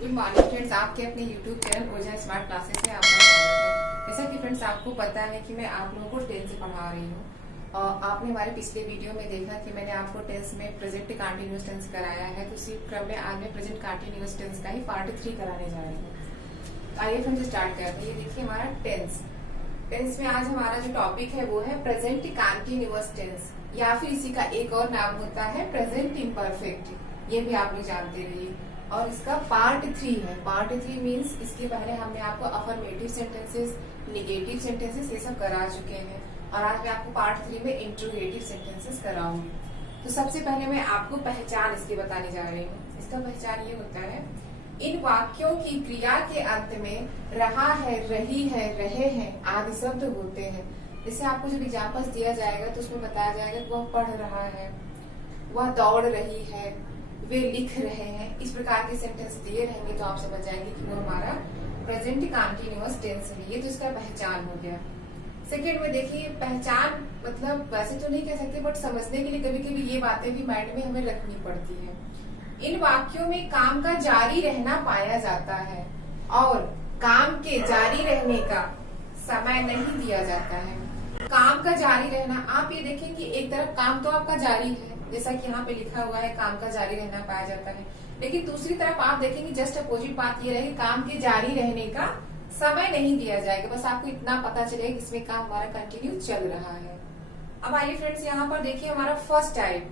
Good morning friends, आपके अपने YouTube channel ओझा smart classes में आपका स्वागत है। जैसा कि फ्रेंड्स आपको पता है कि मैं आप लोगों को टेंस पढ़ा रही हूँ और आपने हमारे पिछले वीडियो में देखा कि मैंने आपको टेंस में प्रेजेंट कंटीन्यूअस टेंस कराया है। तो इसी क्रम में आज मैं प्रेजेंट कंटीन्यूअस टेंस का ही पार्ट 3 कराने जा रही हूँ। आइए फ्रेंड्स स्टार्ट करते हैं। ये देखिए हमारा टेंस में आज हमारा जो टॉपिक है वो है प्रेजेंट कंटीन्यूअस टेंस, या फिर इसी का एक और नाम होता है प्रेजेंट इम्परफेक्ट। ये भी आप लोग जानते रहिए। और इसका पार्ट 3 है। पार्ट 3 मीन्स इसके पहले हमने आपको अफर्मेटिव सेंटेंसेस, निगेटिव सेंटेंसेस ये सब करा चुके हैं और आज मैं आपको पार्ट 3 में इंट्रोगेटिव सेंटेंसेस कराऊंगी। तो सबसे पहले मैं आपको पहचान इसकी बताने जा रही हूँ। इसका पहचान ये होता है, इन वाक्यों की क्रिया के अंत में रहा है, रही है, रहे हैं आदि शब्द होते हैं। जैसे आपको जब एग्जाम्पल्स दिया जाएगा तो उसमें बताया जाएगा कि वह पढ़ रहा है, वह दौड़ रही है, वे लिख रहे हैं। इस प्रकार के सेंटेंस दिए रहेंगे तो आप समझ जाएंगे कि वो हमारा प्रेजेंट कंटीन्यूअस टेंस है। ये तो इसका पहचान हो गया। सेकेंड में देखिए, पहचान मतलब वैसे तो नहीं कह सकते, बट समझने के लिए कभी कभी ये बातें भी माइंड में हमें रखनी पड़ती है। इन वाक्यों में काम का जारी रहना पाया जाता है और काम के जारी रहने का समय नहीं दिया जाता है। काम का जारी रहना, आप ये देखें कि एक तरफ काम तो आपका जारी है, जैसा कि यहाँ पे लिखा हुआ है काम का जारी रहना पाया जाता है, लेकिन दूसरी तरफ आप देखेंगे जस्ट अपोजिट बात ये रहेगी, काम के जारी रहने का समय नहीं दिया जाएगा। बस आपको इतना पता चलेगा कि इसमें काम हमारा कंटिन्यू चल रहा है। अब आइए फ्रेंड्स, यहाँ पर देखिए हमारा फर्स्ट टाइप,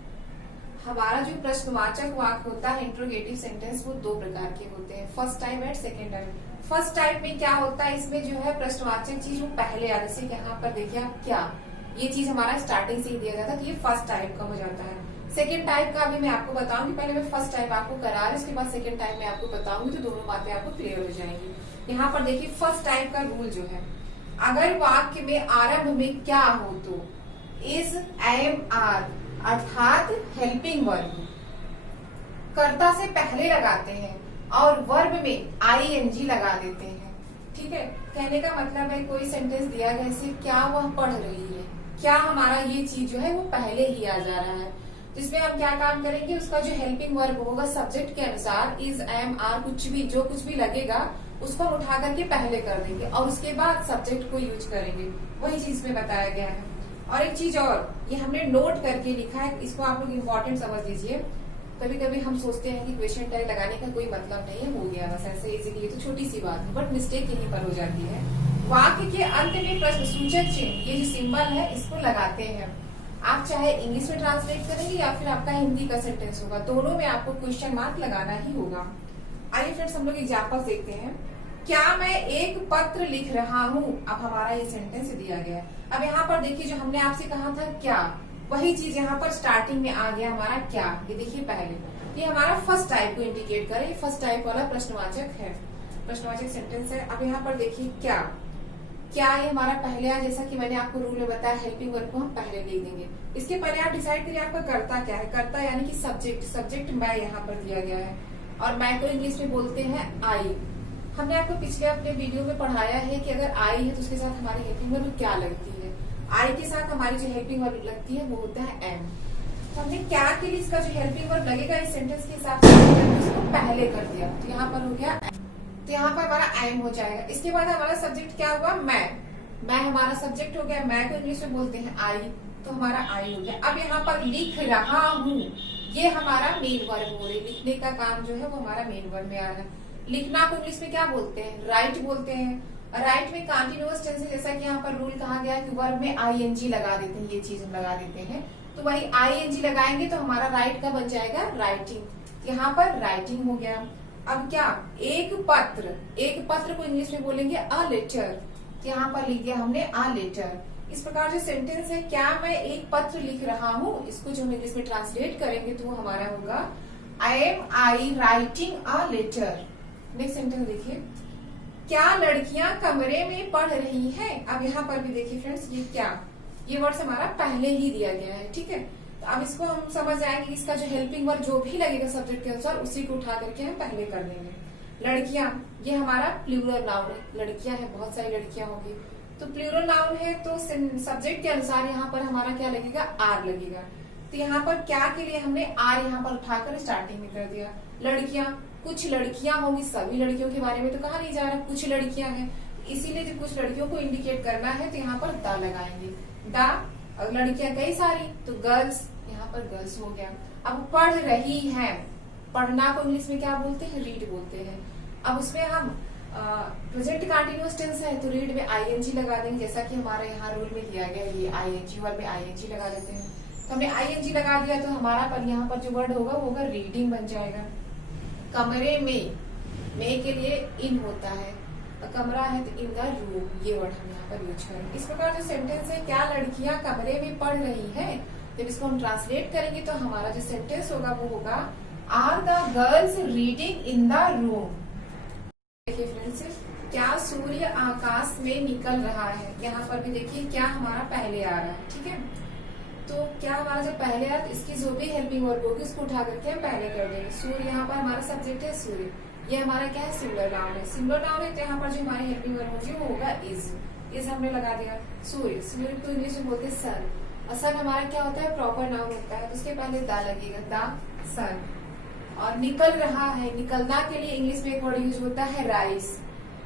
हमारा जो प्रश्नवाचक वाक्य होता है इंट्रोगेटिव सेंटेंस, वो दो प्रकार के होते हैं, first type and second type. First type में क्या होता है, इसमें जो है प्रश्नवाचक चीज वो पहले आ, जैसे यहाँ पर देखिए आप क्या, ये चीज हमारा स्टार्टिंग से ही दिया जाता है, तो ये फर्स्ट टाइप का हो जाता है। सेकेंड टाइप का अभी मैं आपको बताऊंगी, पहले मैं फर्स्ट टाइप आपको करा रही, उसके बाद सेकेंड टाइप में आपको बताऊंगी, तो दोनों बातें आपको क्लियर हो जाएंगी। यहाँ पर देखिए फर्स्ट टाइप का रूल जो है, अगर वाक्य में आरंभ में क्या हो तो इज, एम, आर अर्थात हेल्पिंग वर्ब कर्ता से पहले लगाते हैं और वर्ब में आईएनजी लगा देते हैं। ठीक है, कहने का मतलब है कोई सेंटेंस दिया गया जैसे क्या वह पढ़ रही है, क्या हमारा ये चीज जो है वो पहले ही आ जा रहा है। इसमें हम क्या काम करेंगे, उसका जो हेल्पिंग वर्ब होगा सब्जेक्ट के अनुसार इज, एम, आर कुछ भी जो कुछ भी लगेगा उसको हम उठा करके पहले कर देंगे और उसके बाद सब्जेक्ट को यूज करेंगे। वही चीज में बताया गया है। और एक चीज और, ये हमने नोट करके लिखा है, इसको आप लोग इम्पोर्टेंट समझ लीजिए। कभी कभी हम सोचते हैं कि क्वेश्चन टैग लगाने का कोई मतलब नहीं है, हो गया बस ऐसे इजीली, ये तो छोटी सी बात है, बट मिस्टेक यहीं पर हो जाती है। वाक्य के अंत में प्रश्न सूचक चिन्ह, ये जो सिंबल है इसको लगाते हैं। आप चाहे इंग्लिश में ट्रांसलेट करेंगे या फिर आपका हिंदी का सेंटेंस होगा, दोनों में आपको क्वेश्चन मार्क लगाना ही होगा। आइए फ्रेंड्स हम लोग एग्जाम्पल देखते हैं। क्या मैं एक पत्र लिख रहा हूँ, अब हमारा ये सेंटेंस दिया गया है। अब यहाँ पर देखिए जो हमने आपसे कहा था क्या, वही चीज यहाँ पर स्टार्टिंग में आ गया हमारा क्या। ये देखिए पहले ये हमारा फर्स्ट टाइप को इंडिकेट करे, फर्स्ट टाइप वाला प्रश्नवाचक है, प्रश्नवाचक सेंटेंस है। अब यहाँ पर देखिए क्या, क्या ये हमारा पहले आया, जैसा कि मैंने आपको रूल में बताया हेल्पिंग वर्ब को हम पहले लिख देंगे। इसके पहले आप डिसाइड करिए आपका कर्ता क्या है। कर्ता यानी कि सब्जेक्ट, सब्जेक्ट मैं यहाँ पर दिया गया है और मैं को इंग्लिश में बोलते हैं आई। हमने आपको पिछले अपने वीडियो में पढ़ाया है कि अगर आई है तो उसके साथ हमारी हेल्पिंग वर्ब क्या लगती है। आई के साथ हमारी जो हेल्पिंग वर्ब लगती है वो होता है एम। तो हमने क्या के लिए इसका जो हेल्पिंग वर्ब लगेगा इस सेंटेंस के हिसाब से उसको पहले कर दिया, तो यहाँ पर हो गया, तो यहाँ पर हमारा एम हो जाएगा। इसके बाद हमारा सब्जेक्ट क्या हुआ, मैं हमारा सब्जेक्ट हो गया, मैं को इंग्लिश में बोलते हैं आई, तो हमारा आई हो गया। अब यहाँ पर लिख रहा हूँ, ये हमारा मेन वर्ब हो रही, लिखने का काम जो है वो हमारा मेन वर्ब में आ रहा है। लिखना को इंग्लिश में क्या बोलते हैं, राइट बोलते हैं। राइट में कंटीन्यूअस टेंस है, जैसा कि यहाँ पर रूल कहा गया कि वर्ब में आईएनजी लगा देते हैं, ये चीज हम लगा देते हैं, तो वही आईएनजी लगाएंगे तो हमारा राइट का बन जाएगा राइटिंग, यहाँ पर राइटिंग हो गया। अब क्या, एक पत्र, एक पत्र को इंग्लिश में बोलेंगे अ लेटर, यहाँ पर लिख दिया हमने अ लेटर। इस प्रकार जो सेंटेंस है क्या मैं एक पत्र लिख रहा हूँ, इसको जो हम इंग्लिश में ट्रांसलेट करेंगे तो वो हमारा होगा I am I writing a letter. Next sentence देखिए, क्या लड़कियां कमरे में पढ़ रही हैं। अब यहाँ पर भी देखिए फ्रेंड्स ये क्या, ये वर्ड हमारा पहले ही दिया गया है। ठीक है, तो अब इसको हम समझ जाएंगे, इसका जो हेल्पिंग वर्ब जो भी लगेगा सब्जेक्ट के अनुसार उसी को उठा करके हम पहले कर देंगे। लड़कियां, ये हमारा प्लूरल नाउन है, लड़कियां है, बहुत सारी लड़कियां होगी, तो प्लूरल नाउन है तो सब्जेक्ट के अनुसार यहाँ पर हमारा क्या लगेगा, आर लगेगा। तो यहाँ पर क्या के लिए हमने आर यहाँ पर उठाकर स्टार्टिंग में कर दिया। लड़कियां कुछ लड़कियां होंगी, सभी लड़कियों के बारे में तो कहा नहीं जा रहा, कुछ लड़कियां हैं, इसीलिए जो कुछ लड़कियों को इंडिकेट करना है तो यहाँ पर द लगाएंगे। द, और लड़कियां कई सारी तो गर्ल्स, यहाँ पर गर्ल्स हो गया। अब पढ़ रही है, पढ़ना को इंग्लिश में क्या बोलते हैं, रीड बोलते हैं। अब उसमें हम प्रेजेंट कंटिन्यूअस टेंस है तो रीड में आईएनजी लगा देंगे, जैसा कि हमारे यहाँ रूल में दिया गया है, ये आईएनजी वर्ड में आईएनजी लगा देते हैं। तो हमने आईएनजी लगा दिया तो हमारा पर यहाँ पर जो वर्ड होगा वो होगा रीडिंग बन जाएगा। कमरे में के लिए इन होता है, कमरा है तो इन द रूम, ये वर्ड हम यहाँ पर यूज करेंगे। इस प्रकार जो सेंटेंस है, क्या लड़कियां कमरे में पढ़ रही है, जब इसको हम ट्रांसलेट करेंगे तो हमारा जो सेंटेंस होगा वो होगा are the girls reading in the room. देखिए फ्रेंड्स, क्या सूर्य आकाश में निकल रहा है, यहाँ पर भी देखिए क्या हमारा पहले आ रहा है, ठीक है। तो क्या हमारा जब पहले आ रहा है तो इसकी जो भी हेल्पिंग वर्ब होगी उसको उठा करके हम पहले कर देंगे। सूर्य, यहाँ पर हमारा सब्जेक्ट है सूर्य, ये हमारा क्या है, सिंगुलर नाउन है। सिंगुलर नाउन है तो यहाँ पर जो हमारी हेल्पिंग वर्ब होगी वो होगा इज हमने लगा दिया। सूर्य, सूर्य को इंग्लिश में बोलते हैं सन, और सन हमारा क्या होता है, प्रॉपर नाउन होता है, तो उसके पहले द लगेगा, द सन। और निकल रहा है, निकलना के लिए इंग्लिश में एक वर्ड यूज होता है राइज,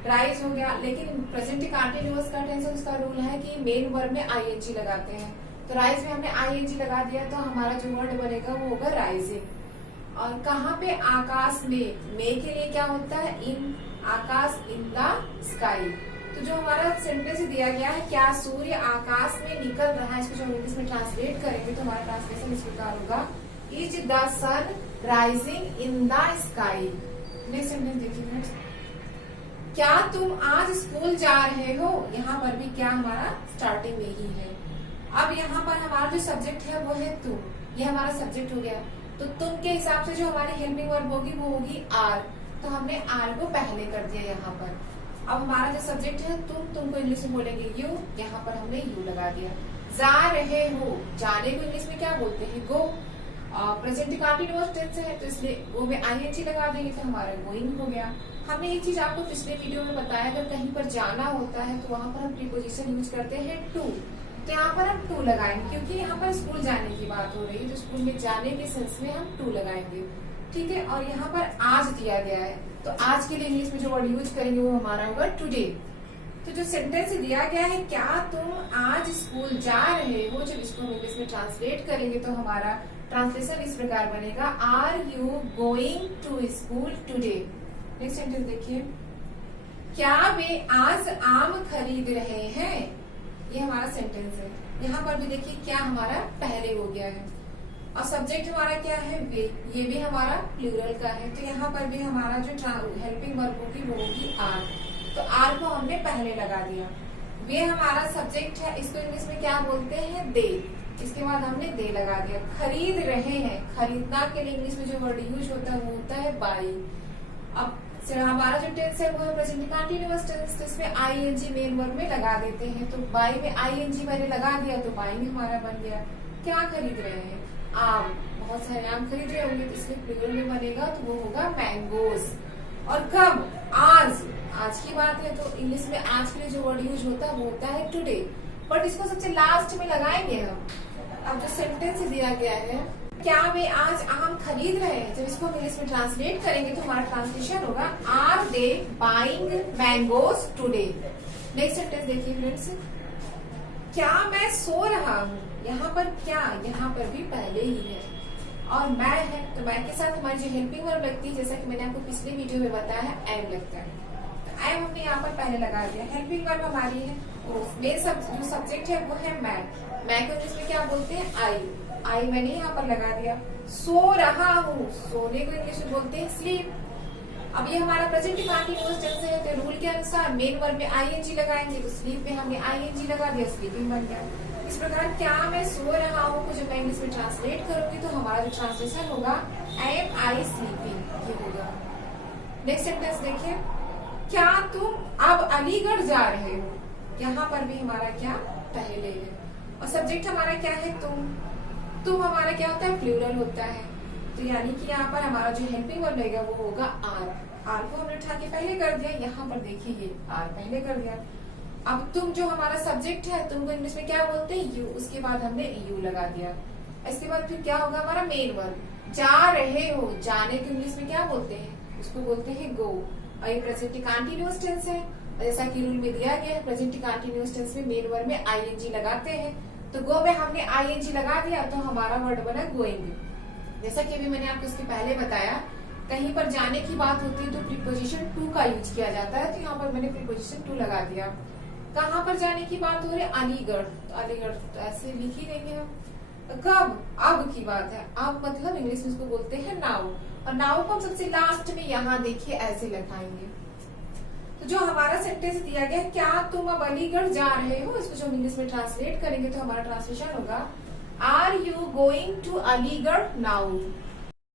राइज हो गया। लेकिन प्रेजेंट कंटिन्यूअस का टेंस उसका रूल है कि मेन वर्ब में आईएनजी लगाते हैं, तो राइज में हमने आईएनजी लगा दिया तो हमारा जो वर्ड बनेगा वो होगा राइजिंग। और कहाँ पे, आकाश में के लिए क्या होता है, इन, आकाश, इन द स्काई। तो जो हमारा सेंटेंस दिया गया है, क्या सूर्य आकाश में निकल रहा है, इसको जो इंग्लिश में ट्रांसलेट करेंगे तो हमारा ट्रांसलेशन इस प्रकार होगा, is the sun rising in the sky. Next sentence देखिए फ्रेंड्स, क्या तुम आज स्कूल जा रहे हो, यहाँ पर भी क्या हमारा स्टार्टिंग में ही है। अब यहाँ पर हमारा जो सब्जेक्ट है वो है तुम, ये हमारा सब्जेक्ट हो गया। तो तुम के हिसाब से जो हमारी हेल्पिंग वर्ब होगी वो होगी आर, तो हमने आर को पहले कर दिया यहाँ पर। अब हमारा जो सब्जेक्ट है तुमको इंग्लिश में बोलेंगे यू, यहाँ पर हमने यू लगा दिया। जा रहे हो, जाने को इंग्लिश में क्या बोलते हैं, गो। प्रेजेंट कंटिन्यूअस टेंस है तो इसलिए वो में आईएनजी लगा देंगे तो हमारा गोइंग हो गया। हमने एक चीज आपको पिछले वीडियो में बताया, अगर कहीं पर जाना होता है तो वहां पर हम प्रीपोजिशन यूज करते हैं टू, तो यहाँ पर हम टू लगाएंगे क्योंकि यहाँ पर स्कूल जाने की बात हो रही है, तो स्कूल में जाने के सेंस में हम टू लगाएंगे, ठीक है। और यहाँ पर आज दिया गया है तो आज के लिए इंग्लिश में जो वर्ड यूज करेंगे वो हमारा होगा टुडे। तो जो सेंटेंस दिया गया है, क्या तुम आज स्कूल जा रहे हो, जब इसको इंग्लिश में ट्रांसलेट करेंगे तो हमारा ट्रांसलेशन इस प्रकार बनेगा, are you going to school today. Next sentence देखिए, क्या वे आज आम खरीद रहे हैं, ये हमारा सेंटेंस है। यहाँ पर भी देखिए क्या हमारा पहले हो गया है, और सब्जेक्ट हमारा क्या है, वे, ये भी हमारा प्लूरल का है, तो यहाँ पर भी हमारा जो हेल्पिंग वर्ब होगी वो होगी आर, तो आर को हमने पहले लगा दिया। वे हमारा सब्जेक्ट है, इसको इंग्लिश में क्या बोलते हैं, दे, इसके बाद हमने दे लगा दिया। खरीद रहे हैं, खरीदना के लिए इंग्लिश में जो वर्ड यूज होता है वो होता है बाई। अब हमारा जो टेंस है वो है प्रेजेंट कंटिन्यूअस टेंस, तो इसमें आईएनजी मेन वर्ब में लगा देते हैं, तो बाई में आईएनजी मैंने लगा दिया तो बाई में हमारा बन गया। क्या खरीद रहे हैं, आम, बहुत सारे आम खरीद रहे होंगे तो इसलिए प्लूरल में बनेगा तो वो होगा मैंगोज। और कब, आज, आज की बात है तो इंग्लिश में आज के लिए जो वर्ड यूज होता है वो होता है टुडे, बट इसको सबसे लास्ट में लगाएंगे हम। अब जो सेंटेंस दिया गया है, क्या वे आज आम खरीद रहे हैं, जब इसको इंग्लिश में ट्रांसलेट करेंगे तो हमारा ट्रांसलेशन होगा, are they buying mangoes today. Next sentence देखिए फ्रेंड्स, क्या मैं सो रहा हूँ, यहाँ पर क्या, यहाँ पर भी पहले ही है, और मैं है तो मैं के साथ हमारी जो हेल्पिंग वर्ब लगती है, जैसा कि मैंने आपको पिछले वीडियो में बताया है, एम लगता है, तो एम हमने यहाँ पर पहले लगा दिया। हेल्पिंग वर्ब हमारी है, मेन जो सब्जेक्ट है वो है मैं को इंग्लिश में क्या बोलते हैं, आई मैंने यहाँ पर लगा दिया। सो रहा हूँ, सोने को इंग्लिश में बोलते हैं स्लीप। अब ये हमारा प्रेजेंट कंटिन्यूअस टेंस है, तो रूल के अनुसार मेन वर्ब में आईएनजी लगाएंगे, तो स्लीप में हमने आईएनजी लगा दिया, स्लीपिंग बन गया। इस प्रकार क्या मैं सो रहा हूँ को जब मैं इंग्लिश में ट्रांसलेट करूंगी तो हमारा जो ट्रांसलेशन होगा, एम आई स्लीपिंग, ये होगा। नेक्स्ट सेंटेंस देखिए, क्या तुम अब अलीगढ़ जा रहे हो, यहाँ पर भी हमारा क्या पहले है, और सब्जेक्ट हमारा क्या है, तुम हमारा क्या होता है, प्लूरल होता है, तो यानी कि यहाँ पर हमारा जो हेल्पिंग वर्ब लगेगा वो होगा आर को हमने उठा के पहले कर दिया, यहाँ पर देखिए ये आर पहले कर दिया। अब तुम जो हमारा सब्जेक्ट है, तुमको इंग्लिश में क्या बोलते हैं, यू, उसके बाद हमने यू लगा दिया। इसके बाद फिर क्या होगा हमारा मेन वर्ब, जा रहे हो, जाने को इंग्लिश में क्या बोलते हैं, उसको बोलते हैं गो। और ये प्रेजेंट कंटीन्यूअस टेंस है, जैसा कि रूल में दिया गया है प्रेजेंट कंटीन्यूअस टेंस में मेन वर्ब में आईएनजी लगाते हैं। तो गो में हमने आईएनजी लगा दिया तो हमारा वर्ड बना गोइंग। जैसा कि अभी मैंने आपको इसके पहले बताया, कहीं पर जाने की बात होती है तो प्रीपोजिशन टू का यूज किया जाता है, तो यहाँ पर मैंने प्रीपोजिशन टू लगा दिया। कहाँ पर जाने की बात हो रही है? अलीगढ़। तो अलीगढ़ तो ऐसे लिख ही देंगे हम। कब? अब की बात है। अब मतलब इंग्लिश में इसको बोलते हैं नाउ, और नाउ को हम सबसे लास्ट में यहाँ देखिए ऐसे लगाएंगे। तो जो हमारा सेंटेंस दिया गया है, क्या तुम अब अलीगढ़ जा रहे हो, इसको जो हम इंग्लिश में ट्रांसलेट करेंगे तो हमारा ट्रांसलेशन होगा are you going to Aligarh now.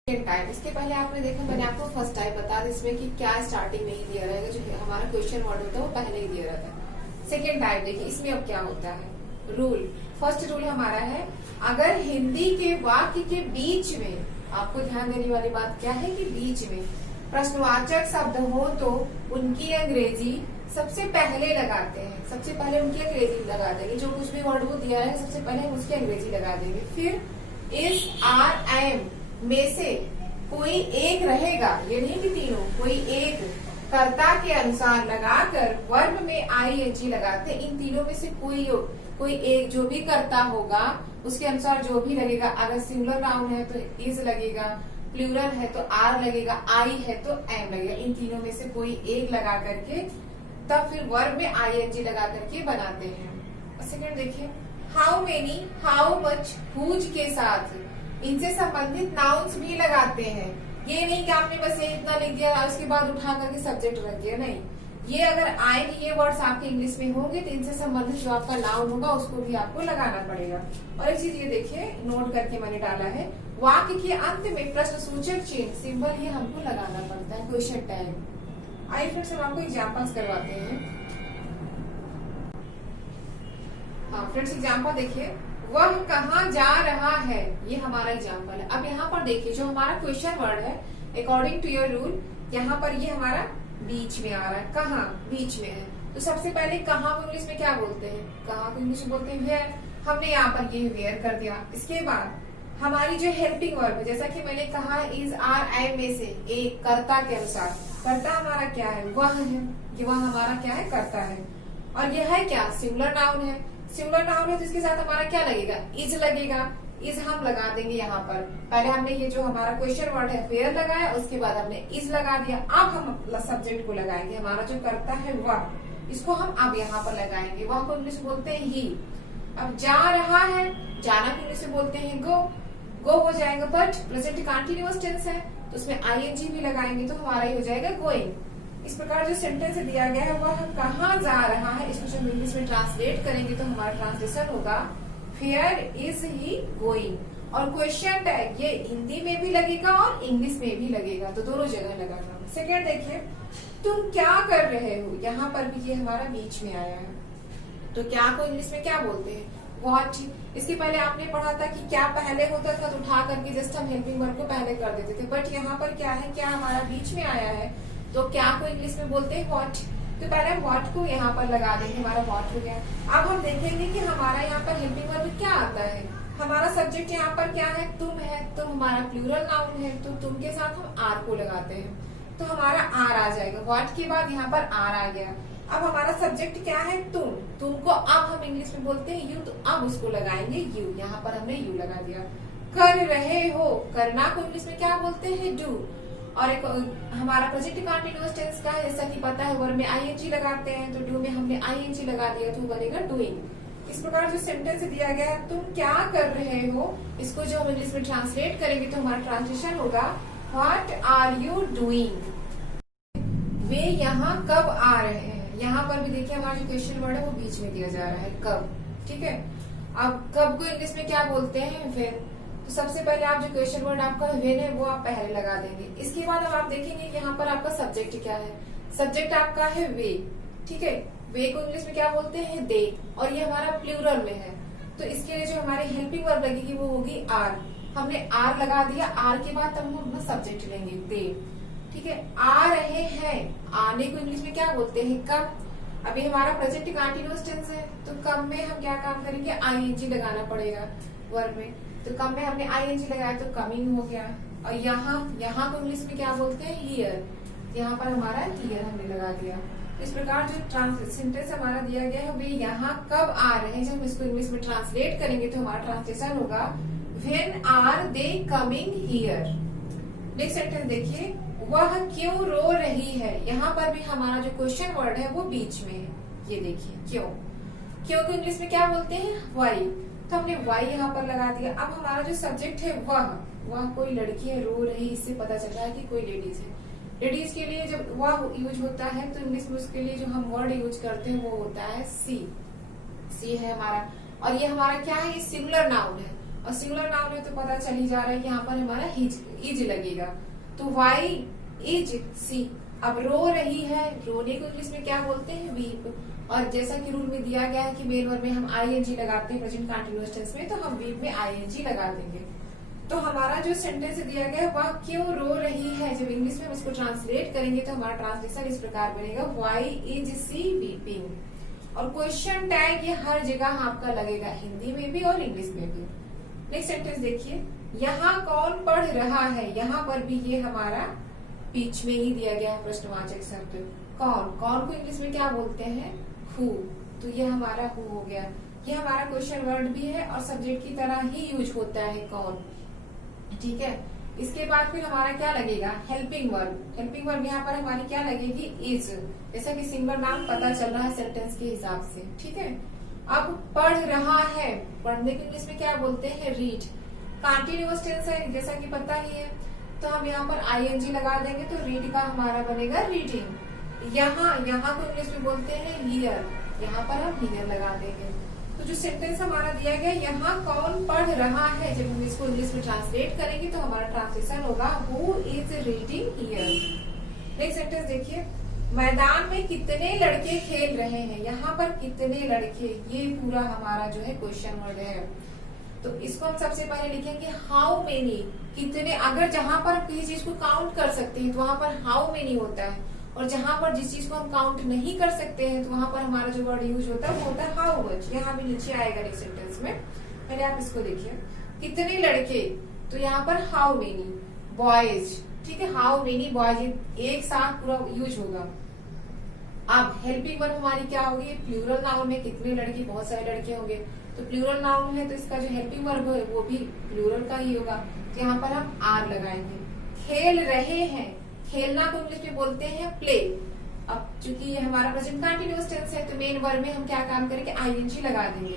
Type, इसके पहले आपने देखा मैंने आपको फर्स्ट टाइप बता दी इसमें कि क्या स्टार्टिंग में ही दिया रहेगा, जो हमारा क्वेश्चन वर्ड होता है वो पहले ही दिया रहता है। सेकेंड टाइप देखिए इसमें अब क्या होता है। रूल, फर्स्ट रूल हमारा है, अगर हिंदी के वाक्य के बीच में, आपको ध्यान देने वाली बात क्या है कि बीच में प्रश्नवाचक शब्द हो तो उनकी अंग्रेजी सबसे पहले लगाते हैं। सबसे पहले उनकी अंग्रेजी लगा देंगे, जो कुछ भी वर्ड वो दिया है सबसे पहले हम उसकी अंग्रेजी लगा देंगे। फिर इस आर एम में से कोई एक रहेगा, ये नहीं कि तीनों, कोई एक कर्ता के अनुसार लगाकर वर्ब में आईएनजी लगाते हैं। इन तीनों में से कोई एक जो भी कर्ता होगा उसके अनुसार जो भी लगेगा, अगर सिंगुलर नाउन है तो इज लगेगा, प्लूरल है तो आर लगेगा, आई है तो एम लगेगा। इन तीनों में से कोई एक लगा करके तब फिर वर्ब में आईएनजी लगा करके बनाते हैं। सेकंड देखिए, how many, how much, whose के साथ इनसे संबंधित नाउन्स भी लगाते हैं। ये नहीं कि आपने बस ये इतना लिख दिया और उसके बाद उठा करके सब्जेक्ट रख दिया, नहीं। ये अगर आएंगे ये वर्ड्स आपके इंग्लिश में होंगे तो इनसे संबंधित जो आपका नाउन होगा उसको भी आपको लगाना पड़ेगा। और एक चीज ये देखिए नोट करके मैंने डाला है, वाक्य के अंत में प्रश्न सूचक चिन्ह सिंबल ये हमको लगाना पड़ता है, क्वेश्चन टैग। आइए फिर से हम आपको एग्जाम्पल्स करवाते हैं। हाँ फ्रेंड्स, एग्जाम्पल देखिए, वह कहाँ जा रहा है, ये हमारा एग्जाम्पल है। अब यहाँ पर देखिए जो हमारा क्वेश्चन वर्ड है अकॉर्डिंग टू योर रूल, यहाँ पर ये हमारा बीच में आ रहा है। कहाँ? बीच में है। तो सबसे पहले कहाँ को इंग्लिश में क्या बोलते हैं? कहाँ को इंग्लिश में बोलते हैं वेयर। हमने यहाँ पर ये वेयर कर दिया। इसके बाद हमारी जो हेल्पिंग वर्ब है, जैसा कि मैंने कहा इज आर एम में से एक कर्ता के अनुसार, कर्ता हमारा क्या है? वह है। ये वह हमारा क्या है? कर्ता है। और यह है क्या? सिंगुलर नाउन है। सिंगुलर नाउन है तो इसके साथ हमारा क्या लगेगा? इज लगेगा। इज हम लगा देंगे यहाँ पर। पहले हमने ये जो हमारा क्वेश्चन वर्ड है वेयर लगाया, उसके बाद हमने इज लगा दिया। अब हम सब्जेक्ट को लगाएंगे, हमारा जो कर्ता है वह, इसको हम अब यहाँ पर लगाएंगे। वह को इंग्लिश में बोलते हैं ही। अब जा रहा है, जाना को इंग्लिश में बोलते हैं गो। गो हो जाएगा, बट प्रेजेंट कंटीन्यूअस टेंस है तो उसमें आईएनजी भी लगाएंगे तो हमारा ही हो जाएगा गोइंग। इस प्रकार जो सेंटेंस दिया गया है वह कहाँ जा रहा है, इसको जब इंग्लिश में ट्रांसलेट करेंगे तो हमारा ट्रांसलेशन होगा वेयर इज ही गोइंग। और क्वेश्चन टैग ये हिंदी में भी लगेगा और इंग्लिश में भी लगेगा, तो दोनों जगह लगाना। सेकंड देखिए, तुम क्या कर रहे हो, यहाँ पर भी ये हमारा बीच में आया है। तो क्या को इंग्लिश में क्या बोलते हैं? व्हाट। इसके पहले आपने पढ़ा था कि क्या पहले होता था तो उठा करके जस्ट हम हेल्पिंग वर्ब को पहले कर देते थे, बट यहाँ पर क्या है, क्या हमारा बीच में आया है तो क्या को इंग्लिश में बोलते हैं व्हाट। तो पहले हम व्हाट को यहाँ पर लगा देंगे, हमारा व्हाट हो गया। अब हम देखेंगे कि हमारा यहाँ पर हेल्पिंग वर्ब क्या आता है। हमारा सब्जेक्ट यहाँ पर क्या है? तुम है। तुम हमारा प्लूरल नाउन है तो तुम के साथ हम आर को लगाते हैं तो हमारा आर आ जाएगा। व्हाट के बाद यहाँ पर आर आ गया। अब हमारा सब्जेक्ट क्या है? तुम। तुमको अब हम इंग्लिश में बोलते हैं यू, तो अब उसको लगाएंगे यू। यहाँ पर हमने यू लगा दिया। कर रहे हो, करना को इंग्लिश में क्या बोलते हैं? डू। और एक हमारा प्रेजेंट कंटीन्यूअस टेंस का है, जैसा कि पता है वर्ब में आईएनजी लगाते हैं, तो डू में हमने आईएनजी लगा दिया तो बनेगा डूइंग। इस प्रकार जो सेंटेंस दिया गया है तुम क्या कर रहे हो, इसको जो हम इंग्लिश में ट्रांसलेट करेंगे तो हमारा ट्रांसलेशन होगा व्हाट आर यू डूइंग। वे यहाँ कब आ रहे हैं। यहाँ पर भी देखिए हमारा जो क्वेश्चन वर्ड है वो बीच में दिया जा रहा है, कब। ठीक है, अब कब को इंग्लिश में क्या बोलते हैं? व्हेन। तो सबसे पहले आप जो क्वेश्चन वर्ड आपका व्हेन है वो आप पहले लगा देंगे। इसके बाद अब आप देखेंगे यहाँ पर आपका सब्जेक्ट क्या है। सब्जेक्ट आपका है वे। ठीक है, वे को इंग्लिश में क्या बोलते हैं? दे। और ये हमारा प्लूरल में है तो इसके लिए जो हमारी हेल्पिंग वर्ब लगेगी वो होगी आर। हमने आर लगा दिया। आर के बाद हम अपना सब्जेक्ट लेंगे दे। ठीक है, आ रहे हैं, आने को इंग्लिश में क्या बोलते हैं? कब। अभी हमारा प्रेजेंट कंटीन्यूअस टेंस है तो कब में हम क्या काम करेंगे? आईएनजी लगाना पड़ेगा वर्ब में। तो कब में हमने आईएनजी लगाया तो कमिंग हो गया। और यहाँ को इंग्लिश में क्या बोलते हैं? हियर। यहाँ पर हमारा हियर हमने लगा दिया। इस प्रकार जो सेंटेंस हमारा दिया गया है वे यहाँ कब आ रहे हैं, जब हम इसको इंग्लिश में ट्रांसलेट करेंगे तो हमारा ट्रांसलेशन होगा when are they coming here. Next sentence देखिए, वह क्यों रो रही है। यहाँ पर भी हमारा जो क्वेश्चन वर्ड है वो बीच में है। ये देखिए क्यों, क्यों को इंग्लिश में क्या बोलते हैं, वाई। तो हमने वाई यहाँ पर लगा दिया। अब हमारा जो सब्जेक्ट है वह कोई लड़की है, रो रही, इससे पता चल रहा है कि कोई लेडीज है। लेडीज के लिए जब वह यूज होता है तो इंग्लिश में उसके लिए जो हम वर्ड यूज करते हैं वो होता है सी। सी है हमारा, और ये हमारा क्या है, ये सिंगुलर नाउन है, और सिंगुलर नाउन है तो पता चल ही जा रहा है कि यहाँ पर हमारा इज लगेगा। तो वाई इज सी। अब रो रही है, रोने को इंग्लिश में क्या बोलते हैं, वीप। और जैसा कि रूल में दिया गया है कि मेन वर्ब में हम आईएनजी लगाते हैं प्रेजेंट कंटीन्यूअस टेंस में, तो हम वीप में आईएनजी लगा देंगे। तो हमारा जो सेंटेंस दिया गया है वह क्यों रो रही है, जब इंग्लिश में हम इसको ट्रांसलेट करेंगे तो हमारा ट्रांसलेशन इस प्रकार बनेगा, व्हाई इज सी वीपिंग। और क्वेश्चन टैग ये हर जगह आपका लगेगा, हिंदी में भी और इंग्लिश में भी। नेक्स्ट सेंटेंस देखिए, यहाँ कौन पढ़ रहा है। यहाँ पर भी ये हमारा बीच में ही दिया गया है प्रश्नवाचक शब्द कौन। कौन को इंग्लिश में क्या बोलते हैं, हु। तो ये हमारा हु हो गया। ये हमारा क्वेश्चन वर्ड भी है और सब्जेक्ट की तरह ही यूज होता है कौन, ठीक है। इसके बाद फिर हमारा क्या लगेगा, हेल्पिंग वर्ब। हेल्पिंग वर्ब यहाँ पर हमारी क्या लगेगी, इज। जैसा कि सिंगुलर नाउन पता चल रहा है सेंटेंस के हिसाब से, ठीक है। अब पढ़ रहा है, पढ़ने के इंग्लिश में क्या बोलते हैं, रीड। कंटीन्यूअस टेंस है जैसा कि पता ही है, तो हम यहाँ पर आईएनजी लगा देंगे तो रीड का हमारा बनेगा रीडिंग। यहाँ को इंग्लिश में बोलते हैं हियर, यहाँ पर हम हियर लगा देंगे। तो जो सेंटेंस हमारा दिया गया, यहाँ कौन पढ़ रहा है, जब हम इसको इंग्लिश में ट्रांसलेट करेंगे तो हमारा ट्रांसलेशन होगा who is reading here. Next sentence देखिए, मैदान में कितने लड़के खेल रहे हैं। यहाँ पर कितने लड़के, ये पूरा हमारा जो है क्वेश्चन वर्ड है। तो इसको हम सबसे पहले लिखेंगे हाउ मेनी, कितने। अगर जहां पर किसी चीज को काउंट कर सकते हैं तो वहां पर हाउ मेनी होता है, और जहां पर जिस चीज को हम काउंट नहीं कर सकते हैं तो वहां पर हमारा जो वर्ड यूज होता है वो होता है हाउ मच। यहाँ भी नीचे आएगा नेक्स्ट सेंटेंस में। पहले आप इसको देखिए, कितने लड़के, तो यहाँ पर हाउ मेनी बॉयज, ठीक है। हाउ मेनी बॉयज एक साथ पूरा यूज होगा। अब हेल्पिंग वर्ब हमारी क्या होगी, प्लूरल नाउन में कितने लड़के, बहुत सारे लड़के होंगे, तो प्लूरल नाउन है तो इसका जो हेल्पिंग वर्ब है वो भी प्लूरल का ही होगा। तो यहाँ पर हम आर लगाएंगे। खेल रहे हैं, खेलना को इंग्लिश में बोलते हैं प्ले। अब चूंकि ये हमारा प्रेजेंट कंटीन्यूअस टेंस है तो मेन वर्ब में हम क्या काम करेंगे, आईएनजी लगा देंगे।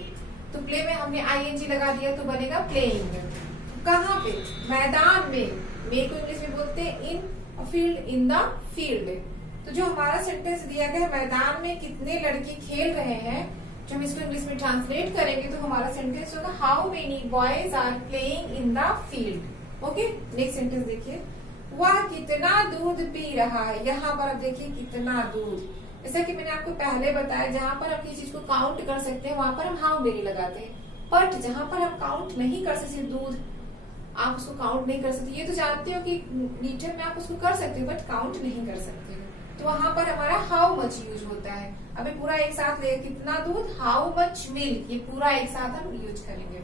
तो प्ले में हमने आईएनजी लगा दिया तो बनेगा प्लेइंग। कहाँ पे, मैदान में। मे को इंग्लिश में बोलते हैं इन फील्ड, इन द फील्ड। तो जो हमारा सेंटेंस दिया गया है, मैदान में कितने लड़के खेल रहे हैं, जब हम इसको इंग्लिश में ट्रांसलेट करेंगे तो हमारा सेंटेंस होगा how many boys are playing in the field. Okay. Next sentence देखिए, वह कितना दूध पी रहा है। यहाँ पर अब देखिए कितना दूध, जैसा कि मैंने आपको पहले बताया, जहाँ पर हम किसी चीज को काउंट कर सकते हैं वहां पर हम हाउ मेनी लगाते हैं, बट जहाँ पर हम काउंट नहीं कर सकते, दूध आप उसको काउंट नहीं कर सकते, ये तो जानते हो कि लीटर में आप उसको कर सकते हो बट काउंट नहीं कर सकते, तो वहां पर हमारा हाउ मच यूज होता है। अभी पूरा एक साथ ले, कितना दूध, हाउ मच मिल्क, ये पूरा एक साथ हम यूज करेंगे।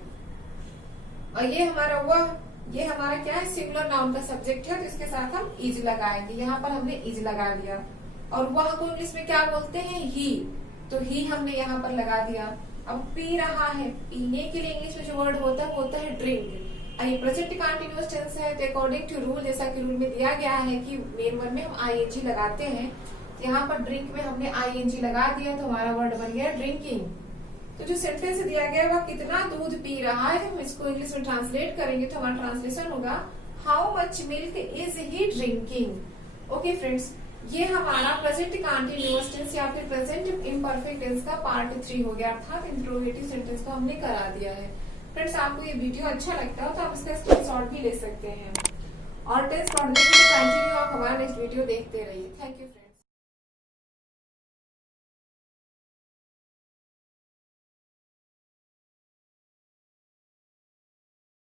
और ये हमारा वह, ये हमारा क्या है, सिंगुलर नाउन का सब्जेक्ट है तो इसके साथ हम इज लगाएंगे। यहाँ पर हमने इज लगा दिया। और वह को इंग्लिश में क्या बोलते हैं, ही, तो ही हमने यहाँ पर लगा दिया। अब पी रहा है, पीने के लिए इंग्लिश में जो वर्ड होता है वो होता है ड्रिंक। ये प्रेजेंट कंटीन्यूअस टेंस है तो अकॉर्डिंग टू रूल, जैसा कि रूल में दिया गया है कि मेन वर्ब में हम आईएनजी लगाते हैं, यहाँ पर ड्रिंक में हमने आईएनजी लगा दिया तो हमारा वर्ड बन गया ड्रिंकिंग। तो जो सेंटेंस दिया गया है वह कितना दूध पी रहा है, हम इसको इंग्लिश में ट्रांसलेट करेंगे तो हमारा ट्रांसलेशन होगा how much milk is he drinking. Okay friends, ये हमारा प्रेजेंट कंटीन्यूअस टेंस या फिर प्रेजेंट इम्परफेक्ट टेंस का पार्ट 3 हो गया, अर्थात इंट्रोगेटिव सेंटेंस को हमने करा दिया है। फ्रेंड्स, आपको ये वीडियो अच्छा लगता हो तो आप इसका स्क्रीनशॉट भी ले सकते हैं, और टेंस पढ़ने के लिए कंटिन्यू आप हमारा नेक्स्ट वीडियो देखते रहिए। Thank you friends.